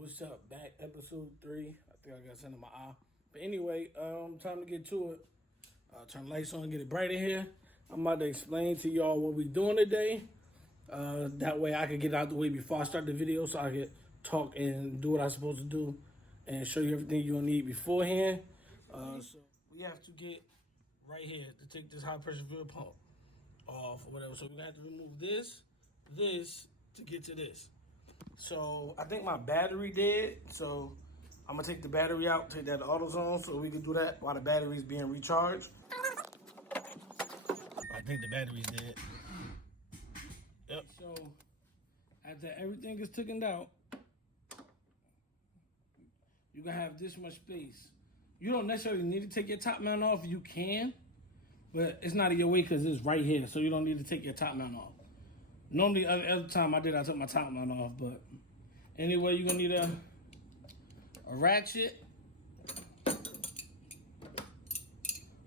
What's up? Back episode 3. I think I got something in my eye. But anyway, time to get to it. Turn the lights on, get it bright in here. I'm about to explain to y'all what we doing today. That way I can get out the way before I start the video so I can talk and do what I'm supposed to do and show you everything you'll need beforehand. So we have to get right here to take this high pressure fuel pump off or whatever. So we're gonna have to remove this to get to this. So I think my battery dead. So I'm gonna take the battery out, take that to AutoZone so we can do that while the battery's being recharged. I think the battery's dead. Yep. So after everything is taken out, you're gonna have this much space. You don't necessarily need to take your top mount off. You can, but it's not in your way because it's right here. So you don't need to take your top mount off. Normally, other time I took my top mount off, but anyway, you're gonna need a ratchet,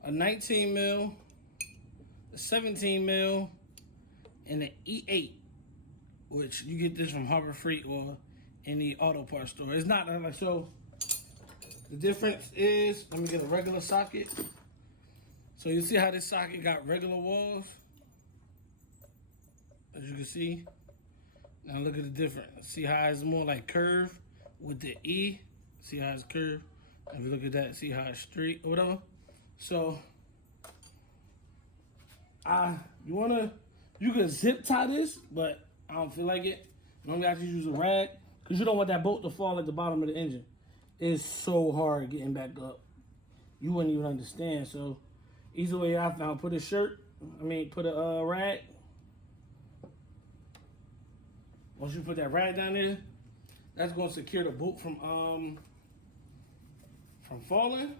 a 19 mil, a 17 mil, and an E8, which you get this from Harbor Freight or any auto parts store. It's not like so. The difference is, let me get a regular socket. So you see how this socket got regular walls? As you can see. Now look at the difference. See how it's more like curved with the E? See how it's curved? If you look at that, see how it's straight or whatever? So, you can zip tie this, but I don't feel like it. Normally I just use a rag, because you don't want that bolt to fall at the bottom of the engine. It's so hard getting back up. You wouldn't even understand. So, easy way I found, put a rag. Once you put that rag down there, that's going to secure the bolt from falling.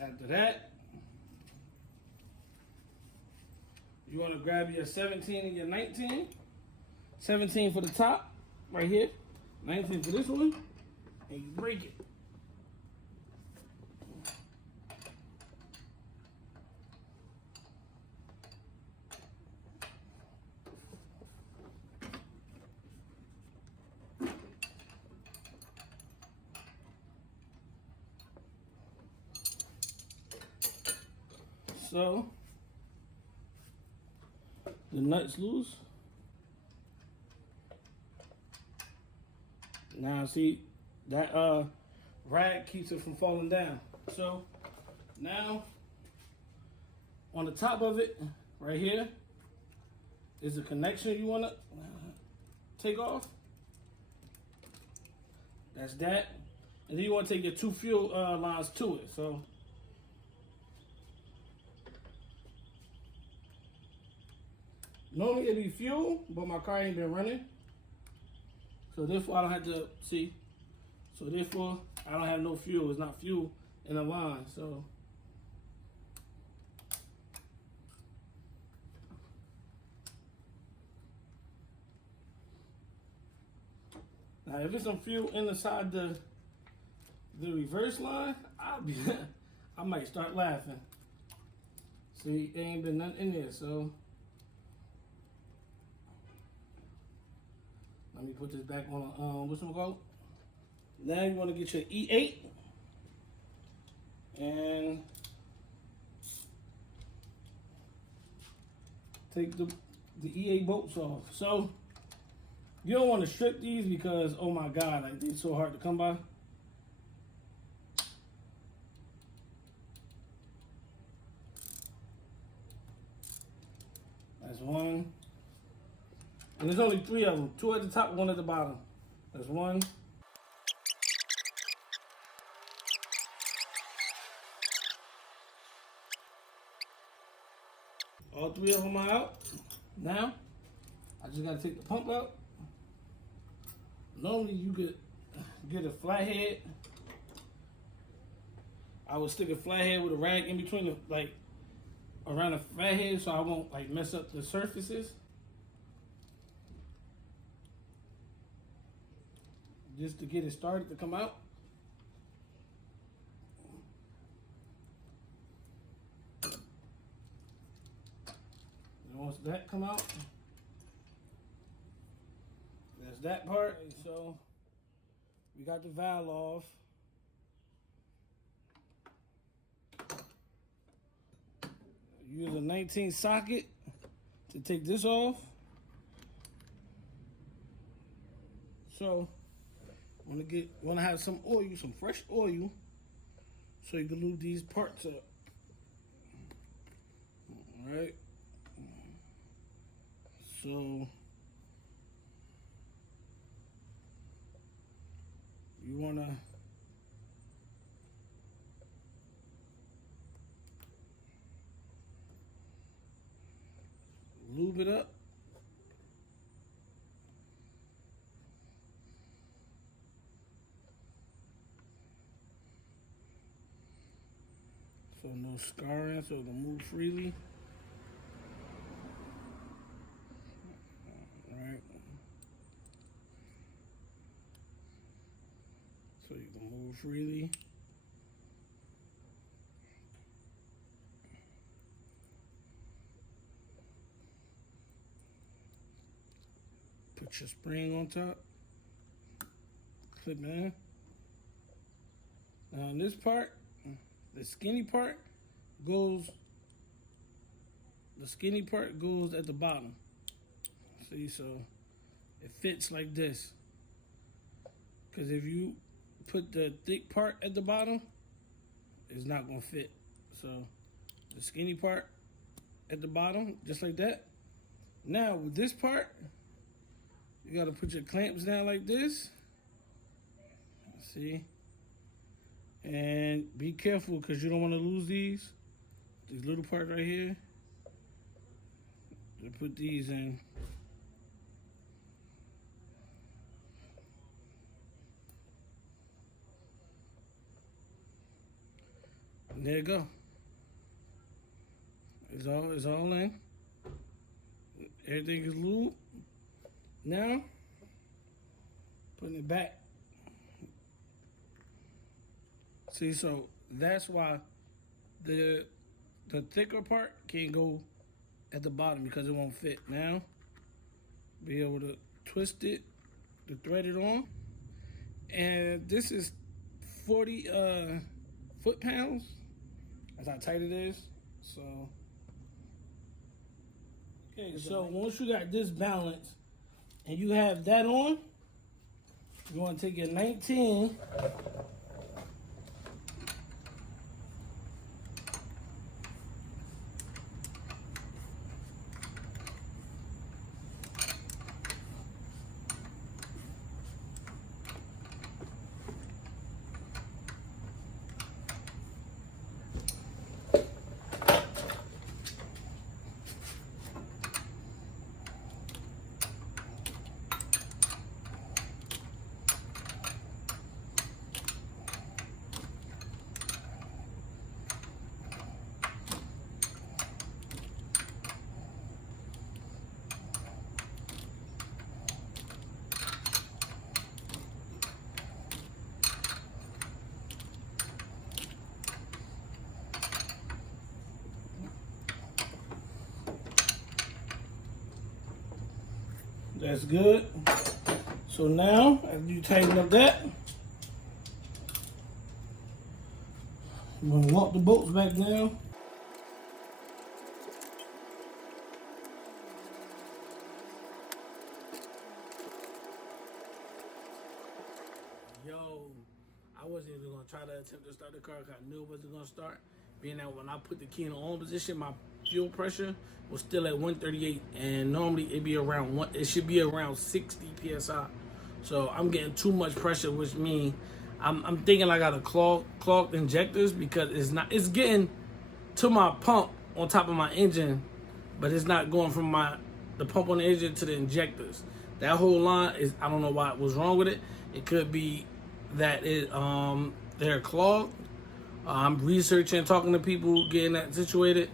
After that, you want to grab your 17 and your 19. 17 for the top, right here. 19 for this one, and you break it. So, the nut's loose. Now see, that rag keeps it from falling down. So, now, on the top of it, right here, is the connection you want to take off. That's that. And then you want to take your 2 fuel lines to it. So, normally it'd be fuel, but my car ain't been running. So therefore I don't have to see. So therefore I don't have no fuel. It's not fuel in the line. So now if it's some fuel inside the reverse line, I might start laughing. See, there ain't been nothing in there, so let me put this back on, what's it called? Now you want to get your E8 and take the E8 bolts off. So you don't want to strip these because, oh my God, like they're so hard to come by. That's one. And there's only 3 of them. 2 at the top, 1 at the bottom. There's 1. All 3 of them are out. Now, I just gotta take the pump out. Normally you could get a flathead. I would stick a flathead with a rag in between around the flathead so I won't mess up the surfaces. Just to get it started to come out. And once that come out, that's that. that part. Okay, so we got the valve off. Use a 19 socket to take this off. So wanna have some oil, some fresh oil, so you can lube these parts up. All right. So you wanna lube it up. So no scarring, so it'll move freely. Alright. So you can move freely. Put your spring on top. Clip it in. Now in this part, the skinny part goes at the bottom. See, so it fits like this. Because if you put the thick part at the bottom, it's not gonna fit. So the skinny part at the bottom, just like that. Now with this part, you gotta put your clamps down like this. See? And be careful because you don't want to lose these little parts right here. To put these in. And there you go. It's all in. Everything is lubed. Now, putting it back. See, so that's why the thicker part can't go at the bottom because it won't fit. Now, be able to twist it, to thread it on. And this is 40 foot-pounds. That's how tight it is. So, okay, so once you got this balance and you have that on, you want to take your 19. That's good. So now, after you tighten up that, you're gonna walk the bolts back down. Yo, I wasn't even gonna try to attempt to start the car because I knew it wasn't gonna start. Being that when I put the key in the on position, my fuel pressure was still at 138, and normally it should be around 60 psi. So I'm getting too much pressure, which means I'm thinking I got a clogged injectors because it's getting to my pump on top of my engine, but it's not going from the pump on the engine to the injectors. That whole line is, I don't know what was wrong with it. It could be that they're clogged. I'm researching, talking to people, getting that situated,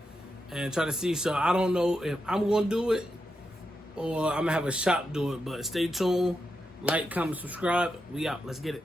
and try to see. So I don't know if I'm going to do it or I'm going to have a shop do it. But stay tuned. Like, comment, subscribe. We out. Let's get it.